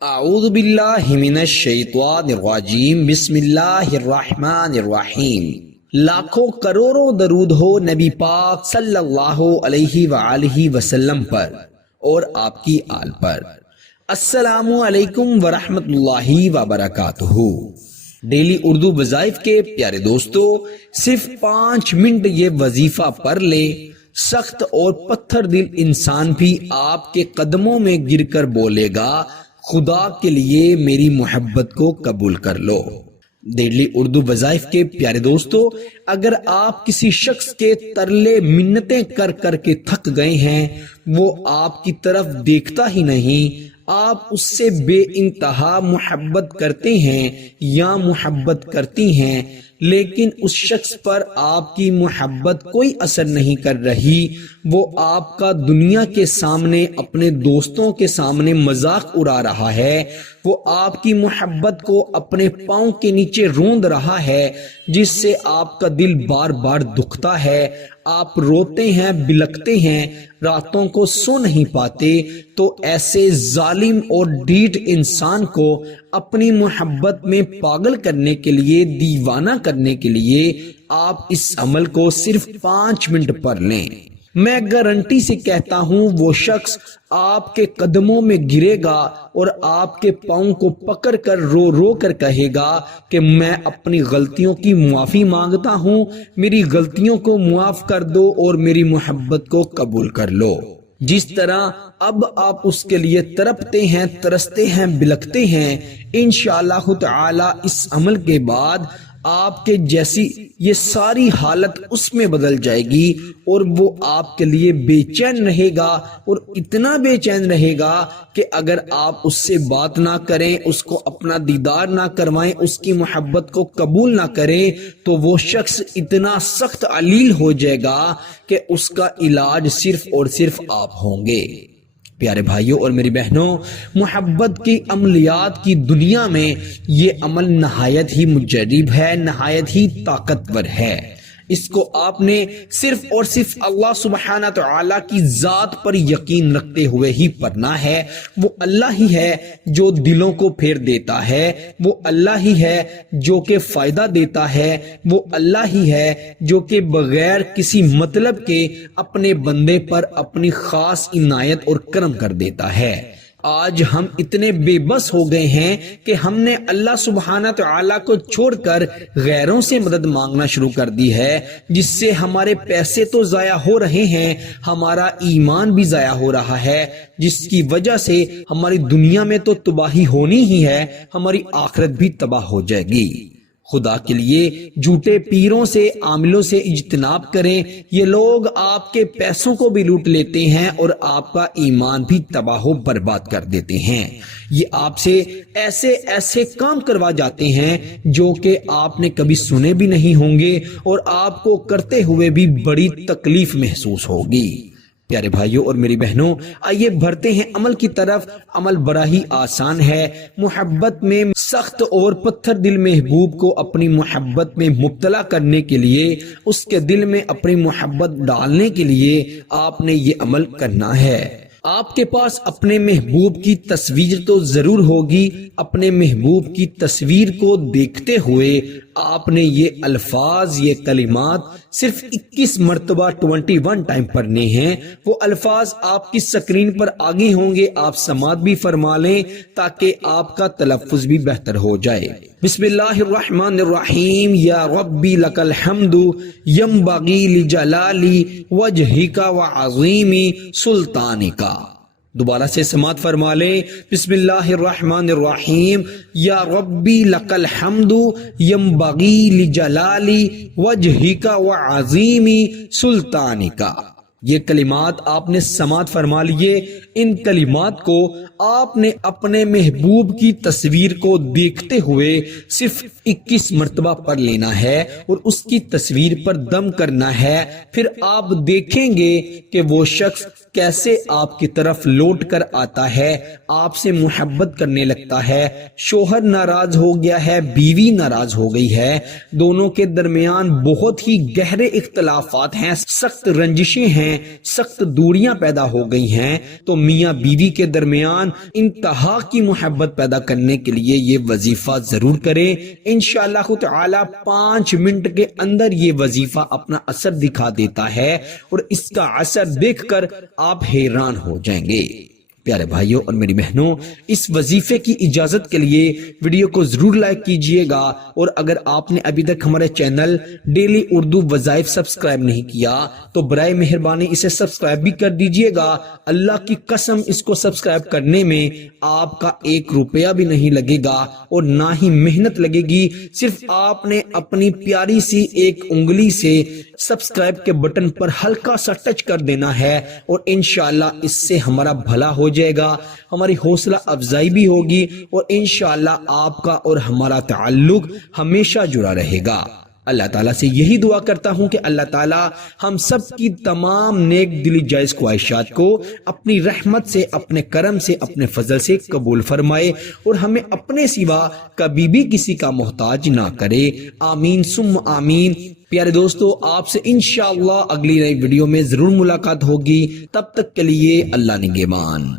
اعوذ باللہ من الشیطان الرجیم بسم اللہ الرحمن الرحیم۔ لاکھوں کروڑوں درود ہو نبی پاک صلی اللہ علیہ وآلہ وسلم پر اور آپ کی آل پر۔ السلام علیکم ورحمۃ اللہ وبرکاتہ۔ ڈیلی اردو وظائف کے پیارے دوستو، صرف 5 منٹ یہ وظیفہ پڑھ لے، سخت اور پتھر دل انسان بھی آپ کے قدموں میں گر کر بولے گا، خدا کے لیے میری محبت کو قبول کر لو۔ ڈیلی اردو وظائف کے پیارے دوستو، اگر آپ کسی شخص کے ترلے منتیں کر کر کے تھک گئے ہیں، وہ آپ کی طرف دیکھتا ہی نہیں، آپ اس سے بے انتہا محبت کرتے ہیں یا محبت کرتی ہیں، لیکن اس شخص پر آپ کی محبت کوئی اثر نہیں کر رہی، وہ آپ کا دنیا کے سامنے اپنے دوستوں کے سامنے مذاق اڑا رہا ہے، وہ آپ کی محبت کو اپنے پاؤں کے نیچے روند رہا ہے، جس سے آپ کا دل بار بار دکھتا ہے، آپ روتے ہیں، بلکتے ہیں، راتوں کو سو نہیں پاتے، تو ایسے ظالم اور ڈھیٹ انسان کو اپنی محبت میں پاگل کرنے کے لیے، دیوانہ کرنے کے لیے آپ اس عمل کو صرف 5 منٹ پڑھ لیں۔ میں گارنٹی سے کہتا ہوں وہ شخص آپ کے قدموں میں گرے گا اور آپ کے پاؤں کو پکڑ کر رو رو کر کہے گا کہ میں اپنی غلطیوں کی معافی مانگتا ہوں، میری غلطیوں کو معاف کر دو اور میری محبت کو قبول کر لو۔ جس طرح اب آپ اس کے لیے تڑپتے ہیں، ترستے ہیں، بلکتے ہیں، انشاءاللہ تعالی اس عمل کے بعد آپ کے جیسی یہ ساری حالت اس میں بدل جائے گی، اور وہ آپ کے لیے بے چین رہے گا، اور اتنا بے چین رہے گا کہ اگر آپ اس سے بات نہ کریں، اس کو اپنا دیدار نہ کروائیں، اس کی محبت کو قبول نہ کریں، تو وہ شخص اتنا سخت علیل ہو جائے گا کہ اس کا علاج صرف اور صرف آپ ہوں گے۔ پیارے بھائیوں اور میری بہنوں، محبت کی عملیات کی دنیا میں یہ عمل نہایت ہی مجرب ہے، نہایت ہی طاقتور ہے۔ اس کو آپ نے صرف اور صرف اللہ سبحانہ تعالی کی ذات پر یقین رکھتے ہوئے ہی پڑھنا ہے۔ وہ اللہ ہی ہے جو دلوں کو پھیر دیتا ہے، وہ اللہ ہی ہے جو کہ فائدہ دیتا ہے، وہ اللہ ہی ہے جو کہ بغیر کسی مطلب کے اپنے بندے پر اپنی خاص عنایت اور کرم کر دیتا ہے۔ آج ہم اتنے بے بس ہو گئے ہیں کہ ہم نے اللہ سبحانہ تعالی کو چھوڑ کر غیروں سے مدد مانگنا شروع کر دی ہے، جس سے ہمارے پیسے تو ضائع ہو رہے ہیں، ہمارا ایمان بھی ضائع ہو رہا ہے، جس کی وجہ سے ہماری دنیا میں تو تباہی ہونی ہی ہے، ہماری آخرت بھی تباہ ہو جائے گی۔ خدا کے لیے جھوٹے پیروں سے، عاملوں سے اجتناب کریں، یہ لوگ آپ کے پیسوں کو بھی لوٹ لیتے ہیں اور آپ کا ایمان بھی تباہ و برباد کر دیتے ہیں۔ یہ آپ سے ایسے ایسے کام کروا جاتے ہیں جو کہ آپ نے کبھی سنے بھی نہیں ہوں گے، اور آپ کو کرتے ہوئے بھی بڑی تکلیف محسوس ہوگی۔ پیارے بھائیوں اور میری بہنوں، آئیے بڑھتے ہیں عمل کی طرف۔ عمل بڑا ہی آسان ہے۔ محبت میں سخت اور پتھر دل محبوب کو اپنی محبت میں مبتلا کرنے کے لیے، اس کے دل میں اپنی محبت ڈالنے کے لیے آپ نے یہ عمل کرنا ہے۔ آپ کے پاس اپنے محبوب کی تصویر تو ضرور ہوگی، اپنے محبوب کی تصویر کو دیکھتے ہوئے آپ نے یہ الفاظ، یہ کلمات صرف 21 مرتبہ 21 ٹائم پڑھنے ہیں۔ وہ الفاظ آپ کی سکرین پر آگے ہوں گے، آپ سماعت بھی فرما لیں تاکہ آپ کا تلفظ بھی بہتر ہو جائے۔ بسم اللہ الرحمن الرحیم۔ یا ربی لک الحمد ینبغی لجلالی وجہک وعظیم سلطانک۔ دوبارہ سے سماعت فرما لیں۔ بسم اللہ الرحمن الرحیم۔ یا ربی لک الحمد ینبغی لجلالی وجہک وعظیم سلطانک۔ یہ کلمات آپ نے سماعت فرما لیے۔ ان کلمات کو آپ نے اپنے محبوب کی تصویر کو دیکھتے ہوئے صرف 21 مرتبہ پڑھ لینا ہے اور اس کی تصویر پر دم کرنا ہے۔ پھر آپ دیکھیں گے کہ وہ شخص کیسے آپ کی طرف لوٹ کر آتا ہے، آپ سے محبت کرنے لگتا ہے۔ شوہر ناراض ہو گیا ہے، بیوی ناراض ہو گئی ہے، دونوں کے درمیان بہت ہی گہرے اختلافات ہیں، سخت رنجشیں ہیں، سخت دوریاں پیدا ہو گئی ہیں، تو میاں بیوی کے درمیان انتہا کی محبت پیدا کرنے کے لیے یہ وظیفہ ضرور کریں۔ انشاءاللہ تعالی 5 منٹ کے اندر یہ وظیفہ اپنا اثر دکھا دیتا ہے اور اس کا اثر دیکھ کر آپ حیران ہو جائیں گے۔ پیارے بھائیوں اور میری بہنوں، اس وظیفے کی اجازت کے لیے ویڈیو کو ضرور لائک کیجئے گا، اور اگر آپ نے ابھی تک ہمارے چینل ڈیلی اردو وظائف سبسکرائب نہیں کیا تو برائے مہربانی اسے سبسکرائب بھی کر دیجئے گا۔ اللہ کی قسم اس کو سبسکرائب کرنے میں آپ کا 1 روپیہ بھی نہیں لگے گا اور نہ ہی محنت لگے گی، صرف آپ نے اپنی پیاری سی ایک انگلی سے سبسکرائب کے بٹن پر ہلکا سا ٹچ کر دینا ہے، اور انشاءاللہ اس سے ہمارا بھلا ہو جائے گا، ہماری حوصلہ افزائی بھی ہوگی، اور انشاءاللہ آپ کا اور ہمارا تعلق ہمیشہ جڑا رہے گا۔ اللہ تعالیٰ سے یہی دعا کرتا ہوں کہ اللہ تعالیٰ ہم سب کی تمام نیک دلی جائز خواہشات کو اپنی رحمت سے، اپنے کرم سے، اپنے فضل سے قبول فرمائے، اور ہمیں اپنے سوا کبھی بھی کسی کا محتاج نہ کرے۔ آمین ثم آمین۔ پیارے دوستو، آپ سے انشاءاللہ اگلی نئی ویڈیو میں ضرور ملاقات ہوگی، تب تک کے لیے اللہ نگہبان۔